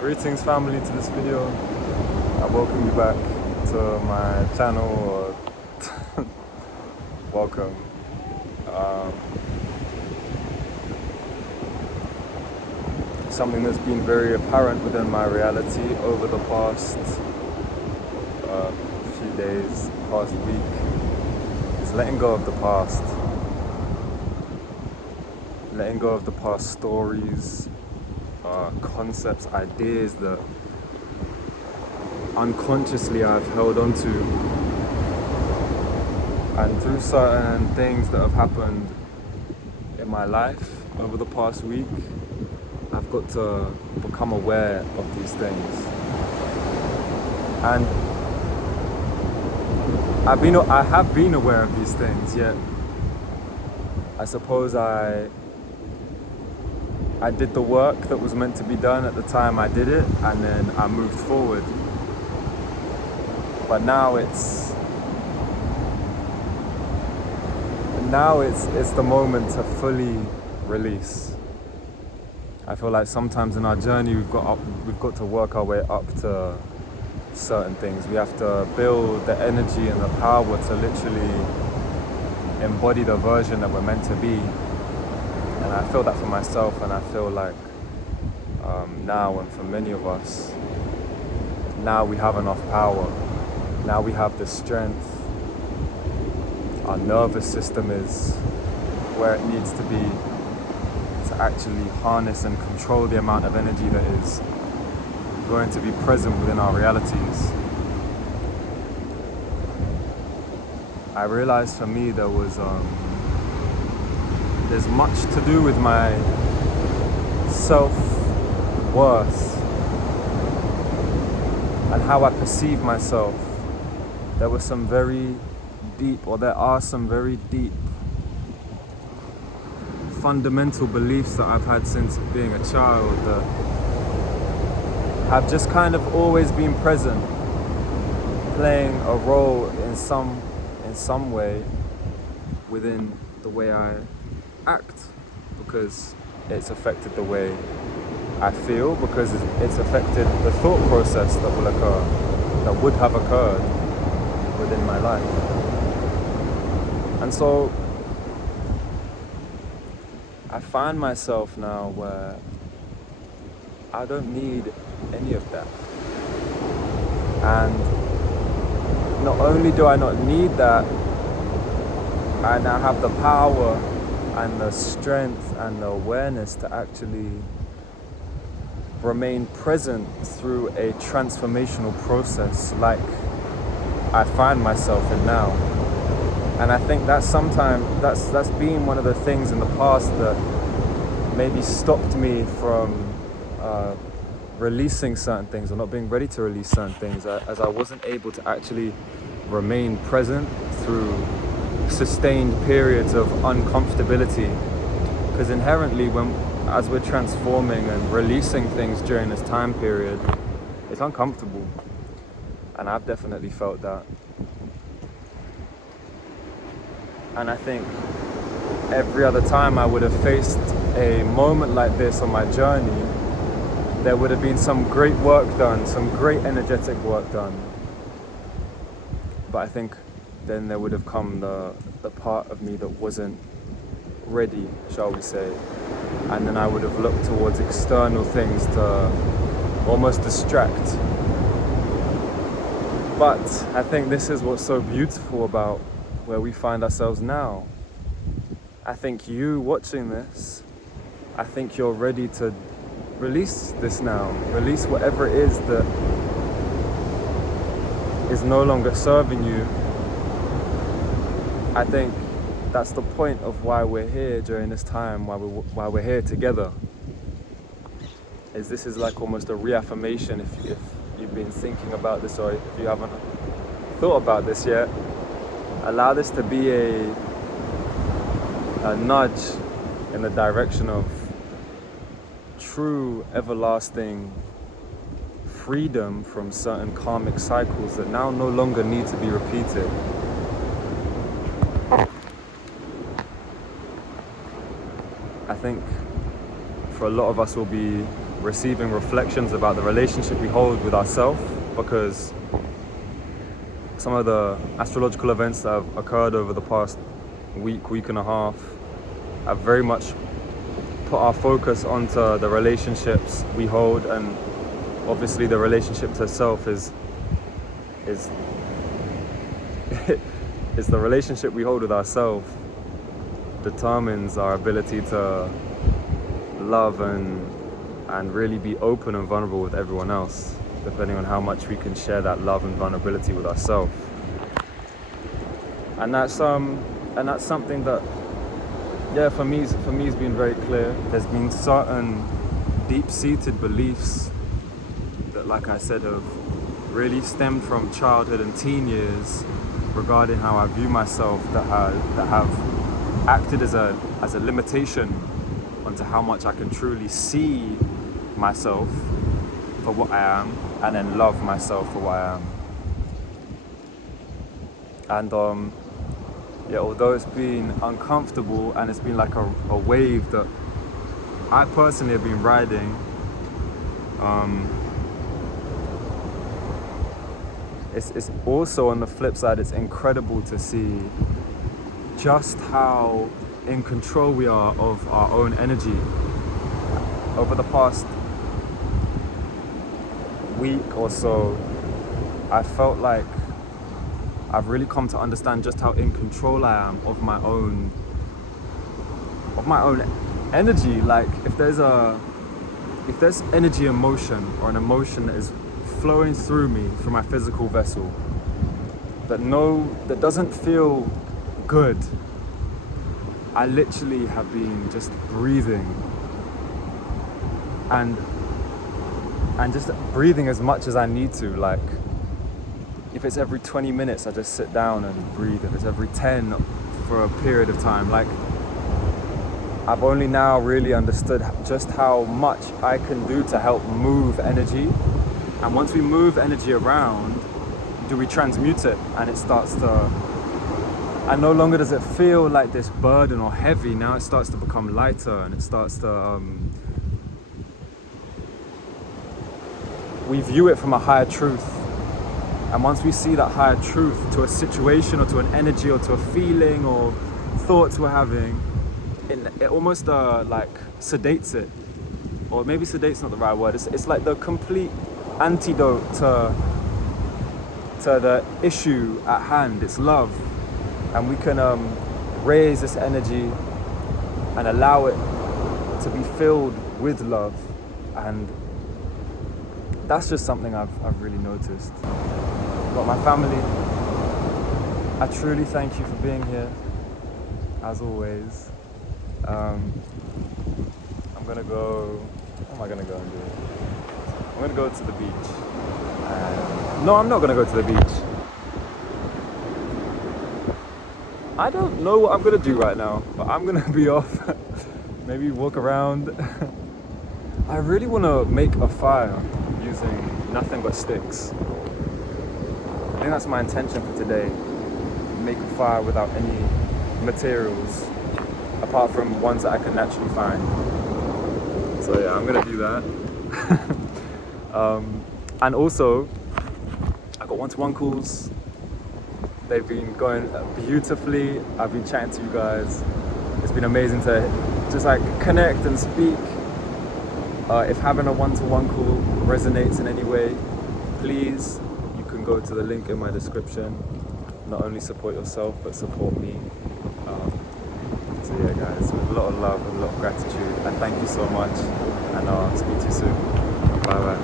Greetings family to this video. I welcome you back to my channel, or welcome. Something that's been very apparent within my reality over the past few days, past week, is letting go of the past. Letting go of the past stories, concepts, ideas that unconsciously I've held on to, and through certain things that have happened in my life over the past week, I've got to become aware of these things. And I have been aware of these things, yet I suppose I did the work that was meant to be done at the time I did it, and then I moved forward. But now it's the moment to fully release. I feel like sometimes in our journey we've got to work our way up to certain things. We have to build the energy and the power to literally embody the version that we're meant to be. And I feel that for myself, and I feel like now, and for many of us, now we have enough power. Now we have the strength. Our nervous system is where it needs to be to actually harness and control the amount of energy that is going to be present within our realities. I realized for me there's much to do with my self-worth and how I perceive myself. There are some very deep fundamental beliefs that I've had since being a child that have just kind of always been present, playing a role in some way within the way I act, because it's affected the way I feel, because it's affected the thought process that would have occurred within my life. And so I find myself now where I don't need any of that. And not only do I not need that, I now have the power and the strength and the awareness to actually remain present through a transformational process like I find myself in now. And I think that's been one of the things in the past that maybe stopped me from releasing certain things, or not being ready to release certain things, as I wasn't able to actually remain present through sustained periods of uncomfortability. Because inherently, as we're transforming and releasing things during this time period, it's uncomfortable. And I've definitely felt that. And I think every other time I would have faced a moment like this on my journey, there would have been some great work done, some great energetic work done. But I think then there would have come the part of me that wasn't ready, shall we say. And then I would have looked towards external things to almost distract. But I think this is what's so beautiful about where we find ourselves now. I think you watching this, I think you're ready to release this now. Release whatever it is that is no longer serving you. I think that's the point of why we're here during this time, why we're here together. This is like almost a reaffirmation. If you've been thinking about this, or if you haven't thought about this yet, allow this to be a nudge in the direction of true, everlasting freedom from certain karmic cycles that now no longer need to be repeated. I think for a lot of us will be receiving reflections about the relationship we hold with ourselves, because some of the astrological events that have occurred over the past week and a half have very much put our focus onto the relationships we hold, and obviously the relationship to self is it's the relationship we hold with ourselves determines our ability to love and really be open and vulnerable with everyone else, depending on how much we can share that love and vulnerability with ourselves. And that's something that, yeah, for me it's been very clear. There's been certain deep-seated beliefs that, like I said, have really stemmed from childhood and teen years regarding how I view myself, that have acted as a limitation onto how much I can truly see myself for what I am, and then love myself for what I am. And yeah, although it's been uncomfortable and it's been like a wave that I personally have been riding, it's also, on the flip side, it's incredible to see just how in control we are of our own energy. Over the past week or so, I felt like I've really come to understand just how in control I am of my own energy. Like, if there's energy in motion, or an emotion that is flowing through me, through my physical vessel, that doesn't feel good, I literally have been just breathing and just breathing as much as I need to. Like, if it's every 20 minutes, I just sit down and breathe. If it's every 10 for a period of time, like, I've only now really understood just how much I can do to help move energy. And once we move energy around, we transmute it, and it starts to, and no longer does it feel like this burden or heavy. Now it starts to become lighter, and it starts to, we view it from a higher truth. And once we see that higher truth to a situation, or to an energy, or to a feeling, or thoughts we're having, it almost like sedates it. Or maybe sedate's not the right word. It's like the complete antidote to the issue at hand. It's love. And we can raise this energy and allow it to be filled with love. And that's just something I've really noticed. But my family, I truly thank you for being here, as always. I'm gonna go, what am I gonna go and do? I'm gonna go to the beach. No, I'm not gonna go to the beach. I don't know what I'm gonna do right now, but I'm gonna be off, maybe walk around. I really wanna make a fire using nothing but sticks. I think that's my intention for today. Make a fire without any materials, apart from ones that I can naturally find. So yeah, I'm gonna do that. And also, I got one-to-one calls. They've been going beautifully. I've been chatting to you guys. It's been amazing to just like connect and speak. If having a one-to-one call resonates in any way, please, you can go to the link in my description. Not only support yourself, but support me. So yeah, guys, with a lot of love and a lot of gratitude, I thank you so much, and I'll speak to you soon. Bye bye.